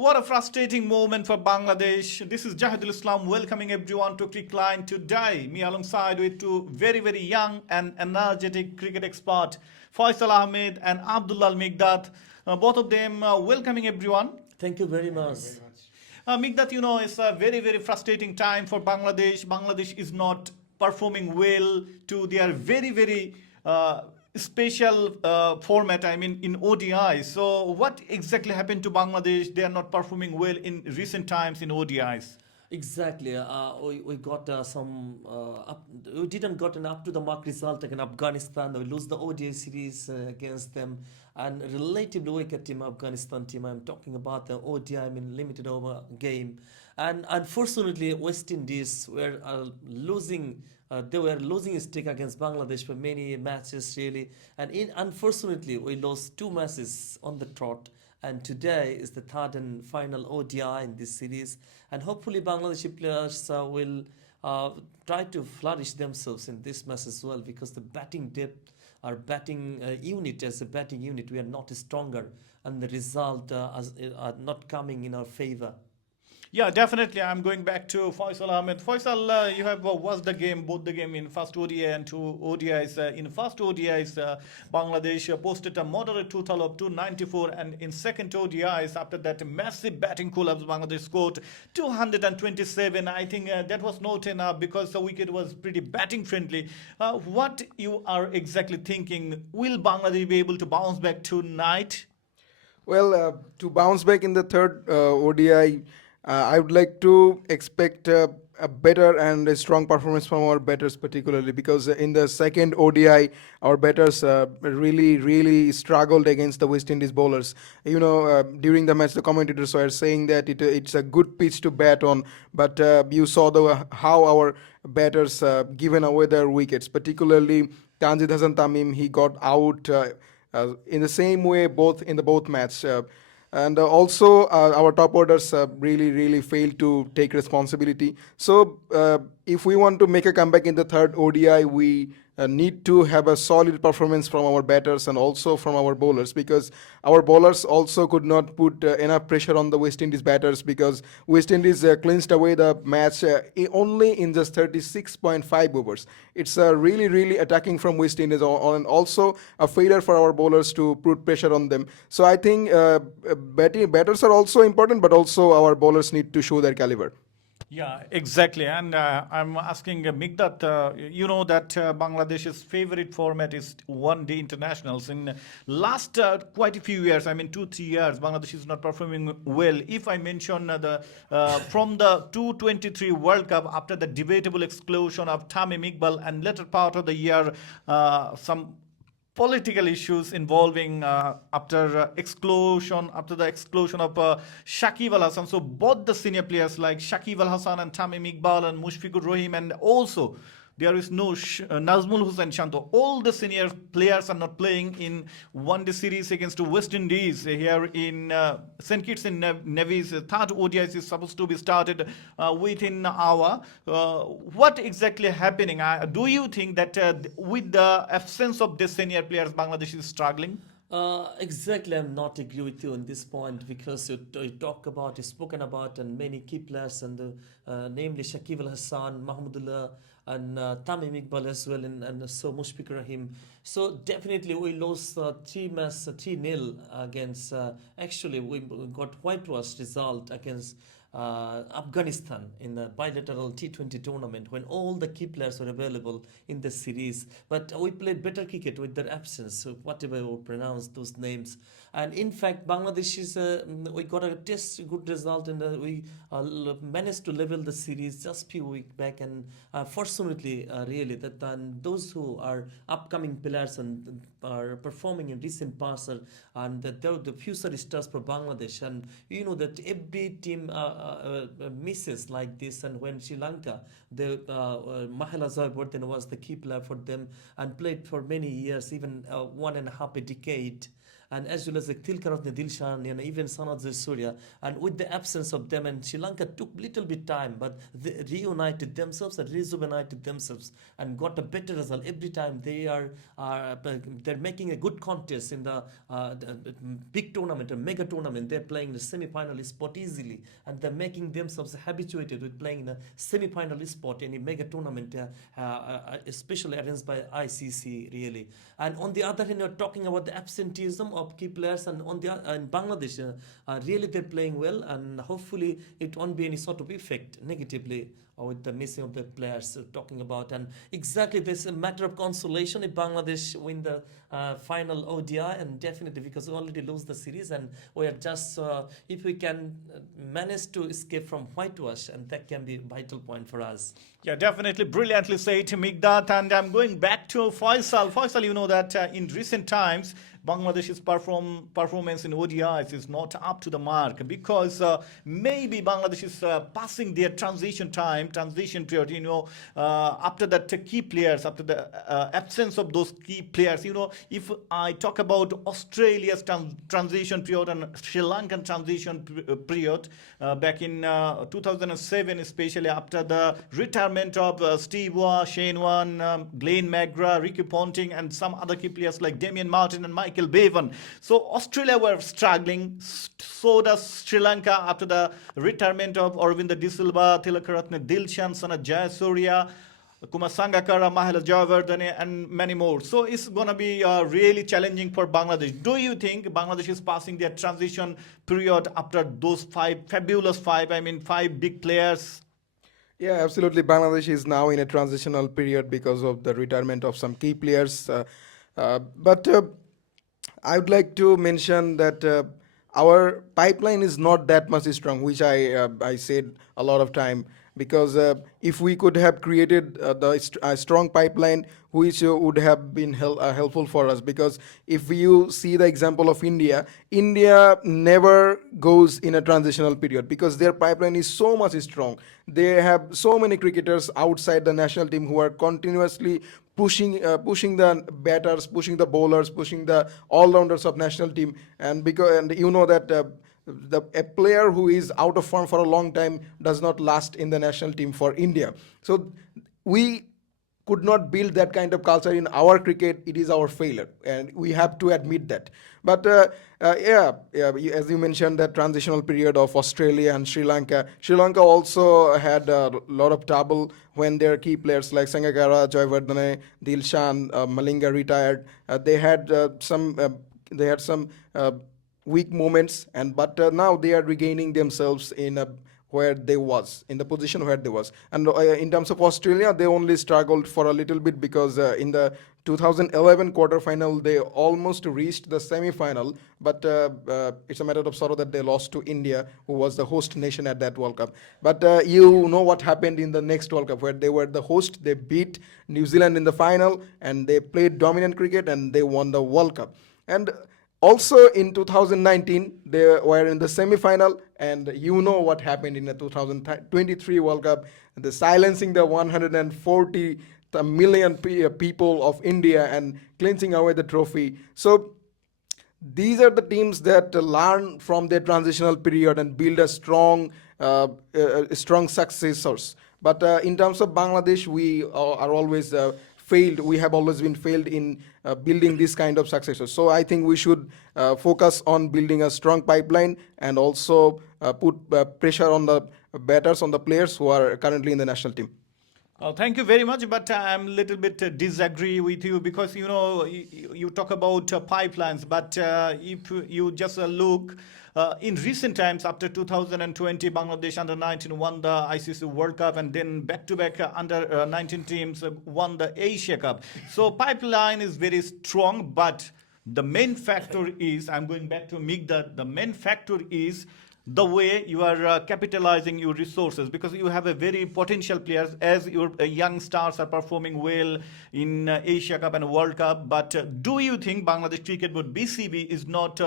What a frustrating moment for Bangladesh. This is Jahidul Islam welcoming everyone to Cricket Line today. Me alongside with two very young and energetic cricket expert, Faisal Ahmed and Abdullah Al Migdad. Both of them welcoming everyone. Thank you very much. Migdat, it's a very frustrating time for Bangladesh. Bangladesh is not performing well to their very special format, I mean, in ODI. So, what exactly happened to Bangladesh? They are not performing well in recent times in ODIs. Exactly. We got we didn't got an up to the mark result against Afghanistan. We lose the ODI series against them, and relatively weaker team Afghanistan team. I'm talking about the ODI, I mean limited over game, and unfortunately West Indies were losing. They were losing a stick against Bangladesh for many matches really, and unfortunately we lost two matches on the trot. And today is the third and final ODI in this series, and hopefully Bangladeshi players will try to flourish themselves in this match as well, because the batting depth, our batting unit as a batting unit, we are not stronger, and the result are not coming in our favor. Yeah, definitely. I'm going back to Faisal Ahmed. Faisal, you have watched the game, both the game in first ODI and two ODIs. In first ODIs, Bangladesh posted a moderate total of 294, and in second ODIs, after that massive batting collapse, Bangladesh scored 227. I think that was not enough because the wicket was pretty batting friendly. What you are exactly thinking? Will Bangladesh be able to bounce back tonight? Well, to bounce back in the third ODI, I would like to expect a better and a strong performance from our batters, particularly because in the second ODI, our batters really struggled against the West Indies bowlers. During the match, the commentators were saying that it's a good pitch to bat on, but you saw how our batters given away their wickets, particularly Tanjid Hasan Tamim. He got out. In the same way both in the both match, and also our top orders really failed to take responsibility. So if we want to make a comeback in the third ODI, we need to have a solid performance from our batters and also from our bowlers, because our bowlers also could not put enough pressure on the West Indies batters, because West Indies clinched away the match only in just 36.5 overs. It's really attacking from West Indies, and also a failure for our bowlers to put pressure on them. So I think batters are also important, but also our bowlers need to show their caliber. Yeah, exactly. And I'm asking Migdat, you know that Bangladesh's favorite format is one-day internationals. In last quite a few years, I mean 2-3 years, Bangladesh is not performing well. If I mention the from the 223 World Cup, after the debatable exclusion of Tamim Iqbal, and later part of the year, some political issues involving after the exclusion of Shakib Al Hasan. So both the senior players like Shakib Al Hasan and Tamim Iqbal and Mushfiqur Rahim, and also there is no Nazmul Hussain Shanto. All the senior players are not playing in one-day series against West Indies here in St. Kitts and Nevis. Third ODI is supposed to be started within an hour. What exactly happening? Do you think that with the absence of the senior players, Bangladesh is struggling? Exactly, I'm not agree with you on this point, because you spoken about, and many key players, and namely Shakib Al Hassan, Mahmudullah, and Tamim Iqbal as well, and so Mushfiq Rahim. So definitely we lost 3-0 against. Actually, we got whitewashed result against Afghanistan in the bilateral T20 tournament, when all the key players were available in the series. But we played better cricket with their absence, so whatever we pronounce those names. And in fact, Bangladesh is we got a test good result, and we managed to level the series just few weeks back. And fortunately, really, that those who are upcoming players and are performing in recent past and that they're the future stars for Bangladesh. And you know that every team misses like this, and when Sri Lanka, the Mahela Jayawardene was the key player for them and played for many years, even 1.5 a decade. and as well as like Tilkaratne Dilshan, even Sanad Surya, and with the absence of them, and Sri Lanka took little bit time, but they reunited themselves and rejuvenated themselves and got a better result every time. They're making a good contest in the big tournament, a mega tournament. They're playing the semi-final spot easily, and they're making themselves habituated with playing in a semi-final spot in a mega tournament, especially arranged by ICC, really. And on the other hand, you're talking about the absenteeism of key players, and in Bangladesh, really they're playing well, and hopefully it won't be any sort of effect negatively with the missing of the players talking about. And exactly, this a matter of consolation if Bangladesh win the final ODI, and definitely because we already lose the series, and we are just if we can manage to escape from whitewash, and that can be a vital point for us. Yeah, definitely. Brilliantly said, Migdat. And I'm going back to Faisal. Faisal, you know that in recent times, Bangladesh's performance in ODIs is not up to the mark because maybe Bangladesh is passing their transition period, after that key players, after the absence of those key players. If I talk about Australia's transition period and Sri Lankan transition period back in 2007, especially after the retirement of Steve Waugh, Shane Warne, Glenn McGrath, Ricky Ponting, and some other key players like Damian Martin and Michael Bevan. So Australia were struggling. So does Sri Lanka after the retirement of Aravinda De Silva, Tilakaratne Dilshan, Sana Jayasuriya, Kumar Sangakkara, Mahela Jayawardene, and many more. So it's going to be really challenging for Bangladesh. Do you think Bangladesh is passing their transition period after those five big players? Yeah, absolutely. Bangladesh is now in a transitional period because of the retirement of some key players. But I would like to mention that our pipeline is not that much strong, which I said a lot of time. Because if we could have created a strong pipeline, which would have been helpful for us. Because if you see the example of India, India never goes in a transitional period because their pipeline is so much strong. They have so many cricketers outside the national team who are continuously pushing the batters, pushing the bowlers, pushing the all-rounders of national team. And you know that a player who is out of form for a long time does not last in the national team for India. So we could not build that kind of culture in our cricket. It is our failure, and we have to admit that. But as you mentioned, that transitional period of Australia and Sri Lanka also had a lot of trouble when their key players like Sangakkara, Jayawardene, Dilshan, Malinga retired. They had some weak moments, but now they are regaining themselves in the position where they was. And in terms of Australia, they only struggled for a little bit because in the 2011 quarterfinal they almost reached the semi-final, but it's a matter of sorrow that they lost to India, who was the host nation at that World Cup. But you know what happened in the next World Cup, where they were the host. They beat New Zealand in the final, and they played dominant cricket, and they won the World Cup. And also in 2019, they were in the semi-final, and you know what happened in the 2023 World Cup, the silencing the 140 million people of India and clinching away the trophy. So these are the teams that learn from their transitional period and build a strong successors. But in terms of Bangladesh, we are always failed. We have always been failed in building this kind of successors. So I think we should focus on building a strong pipeline and also put pressure on the batters, on the players who are currently in the national team. Thank you very much, but I'm a little bit disagree with you because you talk about pipelines, but if you just look in recent times after 2020, Bangladesh under 19 won the ICC World Cup, and then back-to-back under 19 teams won the Asia Cup. So pipeline is very strong, but the main factor is, I'm going back to Migdad, the main factor is the way you are capitalizing your resources, because you have a very potential players as your young stars are performing well in Asia Cup and World Cup. But do you think Bangladesh Cricket Board BCB is not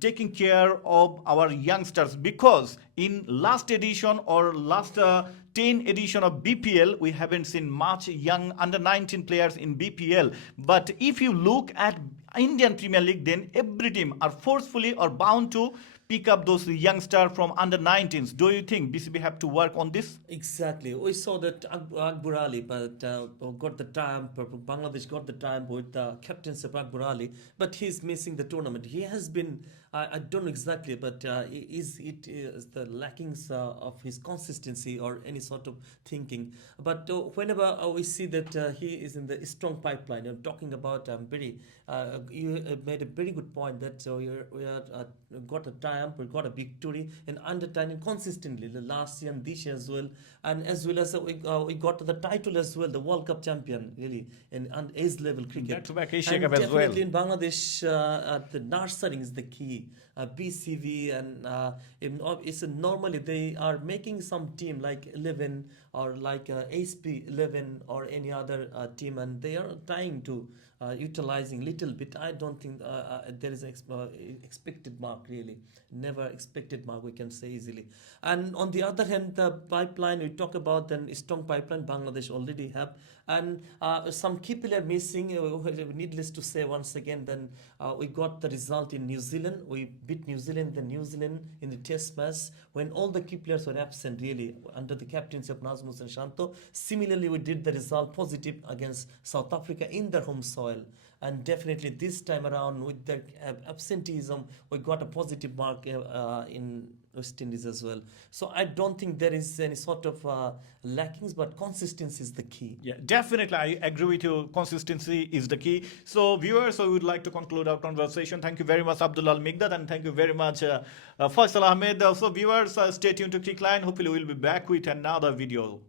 taking care of our youngsters? Because in last edition or last 10 edition of BPL, we haven't seen much young under 19 players in BPL. But if you look at Indian Premier League, then every team are forcefully or bound to pick up those youngsters from under 19s. Do you think BCB have to work on this? Exactly. We saw that Akbar Ali, but got the time. Bangladesh got the time with the captaincy of Akbar Ali, but he's missing the tournament. He has been, I don't know exactly, but is the lackings of his consistency or any sort of thinking? But whenever we see that he is in the strong pipeline, I'm talking about you made a very good point that we are got a triumph, we got a victory in under 10 consistently the last year and this year as well, and as well as we got the title as well, the World Cup champion really in age level cricket. Back-to-back Asia And Cup as well. definitely in Bangladesh, the nurturing is the key. BCV and it's normally they are making some team like 11 or like ASP 11 or any other team, and they are trying to utilizing little bit. I don't think there is expected mark really, never expected mark we can say easily. And on the other hand, the pipeline we talk about, then strong pipeline Bangladesh already have, and some key player missing. Needless to say, once again, then we got the result in New Zealand. We beat New Zealand in the test match when all the key players were absent really under the captaincy of Nazmus and Shanto. Similarly, we did the result positive against South Africa in their home soil. And definitely this time around with the absenteeism, we got a positive mark in West Indies as well. So I don't think there is any sort of lackings, but consistency is the key. Yeah, definitely. I agree with you. Consistency is the key. So, viewers, we would like to conclude our conversation. Thank you very much, Abdullah Al-Migdad, and thank you very much, Faisal Ahmed. So, viewers, stay tuned to Clickline. Hopefully, we'll be back with another video.